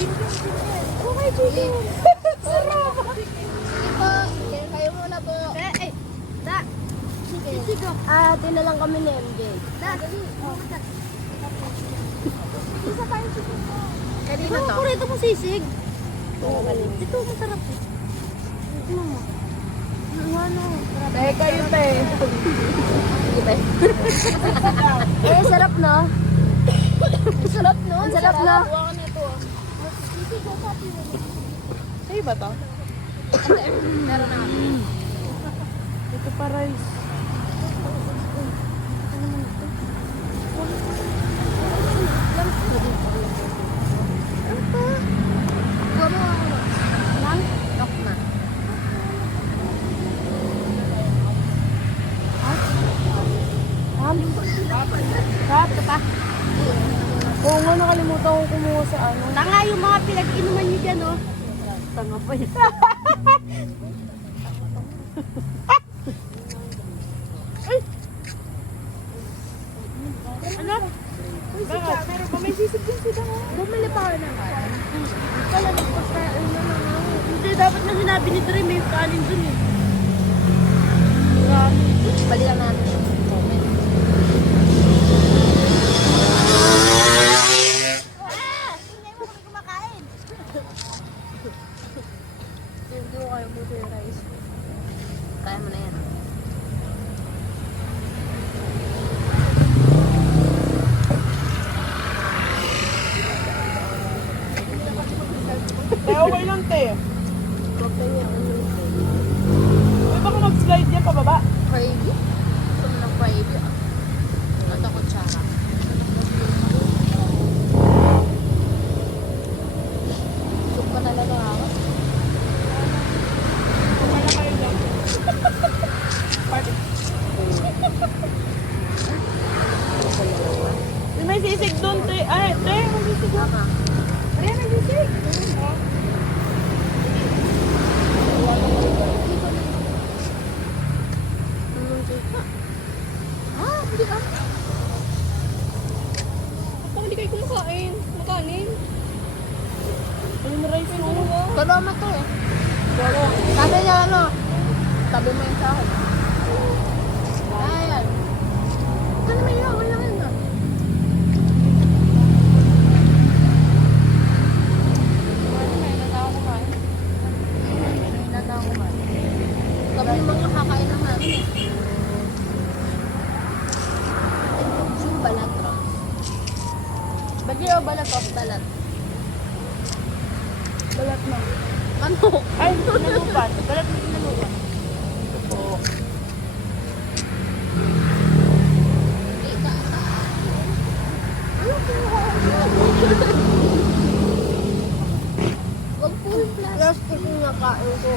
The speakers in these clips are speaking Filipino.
Okay, chicken. Sarap. Sige, kayo muna po. Chicken. Tina lang kami ni MJ. Isa pa yung chicken ko. Kanina to? Ako rito mo sisig. Ito, masarap. Ito mo. Ano? Teka yun, te. Sige, te. Sarap, no? Sarap, no? Sarap, no? Huwag na ito. Sisig ko pa. Sa'yo ba to? Meron na kami. Ito pa rice. Buwa mo ako. Lang? Tok na. Sarap ka pa. Oo nga, nakalimutan ko kumuha sa ano. Tanga yung mga pinag-inuman niyo dyan, oh. Tanga pa yun. Ano? Bakit? Meron ba? May sisig din sila. Bumili pa ako ng kain. Wala nagpakain na lang ako. Hindi, dapat na sinabi ni Dre, may kanin dun eh. Balikan natin yung moment. Hindi mo kami kumakain. Hindi ko kayo buto yung rice. Kaya mo na yan. Te, okay lang, te. Huwag kayo yung Pwede ba mag-slide yan pababa? gravy. Gusto mo ng gravy? Ito kutsara. Soup ka talaga ako. Wala kayo lang. Party. May sisig doon, te. Ay, te, may sisig doon. Tama. Ay, may sisig. Hindi ka. Kung hindi kayo kumakain, makanin. Ano na rice mo? Kalama to eh. Sabi niya ano, sabi mo yung sa akin. Ayan. Ito naman yun, wala ka na. Kami yung mga kakain ng namin. Yung balat, bro. Bagyo balat of balat. Balat na. Ano? Ay, nalupan. Balat na nalupan. Ito po. Wag po yung plastic yung nakain ko.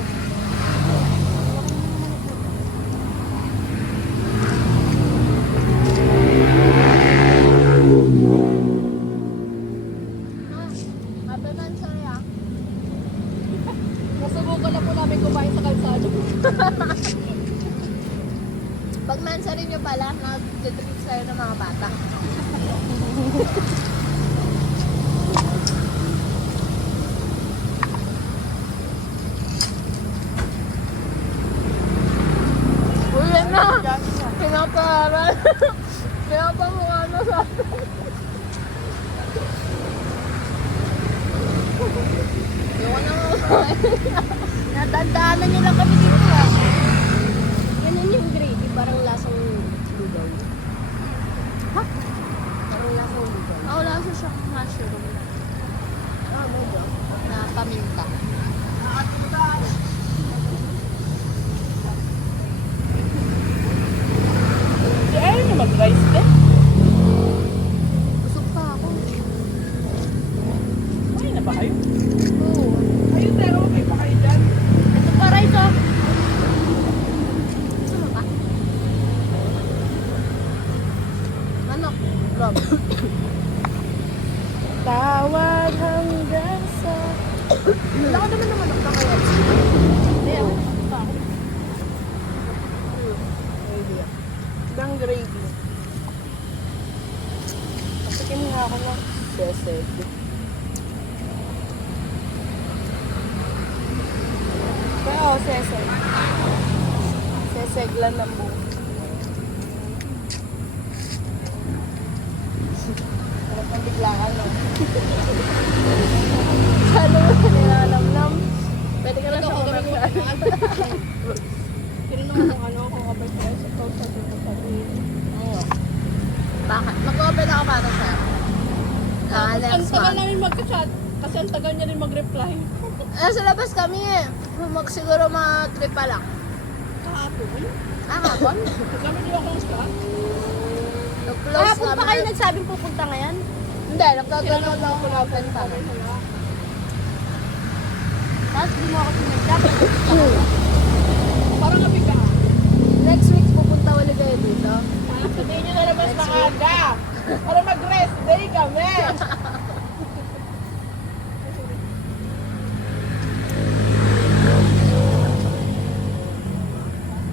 Happy Mansari ah. Nasubukan na po namin kumain sa kalsado. Pag Mansari nyo pala, nag-treat sa'yo ng mga bata. Uy, yan na! Pinaparal. Pinapamukha na sa akin. Yung ano mo. Natandaanan niyo lang kami dito ah. Ganun yung gravy, parang lasang lugaw. Ha? Parang lasang lugaw. Oo, lasa siyang mushroom. Medyo. Na paminta. Di ayaw niyo mag-rice, te? Busog pa ako. Ay, na ba kayo? Oo. Ayun, te, okay pa kayo dyan. Ito pa rice oh. Gusto mo pa? Manok. Rob. Tawag hanggang sa... Wala ko naman ng manok na kaya. Hindi, ako pa ako. Ibang gravy. Pasikin nga ako ng sesed. seseg. Seseg lang ng buo. Sarap ng biglaan, no? Salo mo nilalamnam. Pwede ka lang sa commercial. Tinanong kung ano, kung kapag tayo sa talk sa sabihin. Oo. Bakit? Mag-open ako para sa'yo. Ang Next tagal month. namin mag-chat. Kasi ang tagal niya rin mag-reply. Sa labas kami eh. Siguro mga 3 pa lang. Kahapon. Hapon? Kami di ako chat. Nag-close Kahapon pa kayo nagsabing pupunta ngayon? Hindi, nagkagano'n lang ako open pa. Tapos di mo ako sinagdap. Parang nabiga. Next week pupunta ulit kayo dito. Sabihin niyo na labas ng aga. Para mag-rest day kami.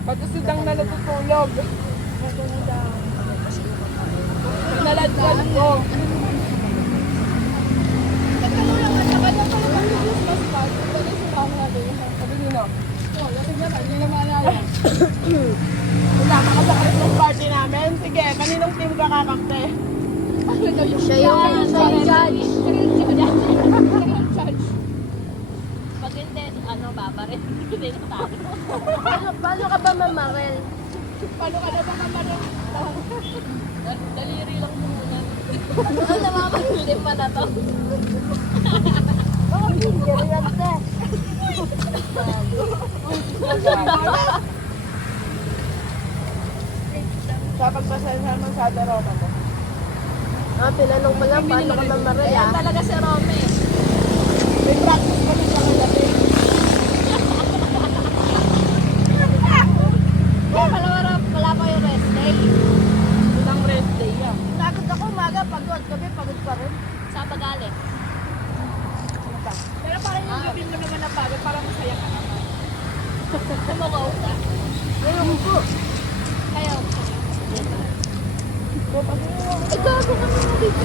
Pati si Dang na natutulog. Naladlad ko. Nagtanong lang sa kanya pala mag-Christmas party. Pwede si Mama natin. Sabi niyo na. Wala siya na. Hindi naman alala. Kasama ka sa Christmas party namin. Sige, kaninong team ka kakakte? Siya yung judge. Pag hindi, ano, babarin. Hindi na tayo. Paano ka ba mamarel? Paano ka na ba kamarin? Daliri lang muna. Ano namamahuli pa na to? Sa pagpasensya mo sa Adaroma mo. Tinanong ko lang paano ka mamarel Ayan talaga si Rome. May practice pa rin sa kagabi. Wala pa yung rest day. Ilang rest day yan. Pagod ako, umaga, pagod. Gabi, pagod pa rin. Sa Bagali. Pero parang yung gabi mo naman na pagod, parang masaya ka naman. Kumawaw ka. Ngayon po. Kaya, So, pag Ikaw ako kami dito.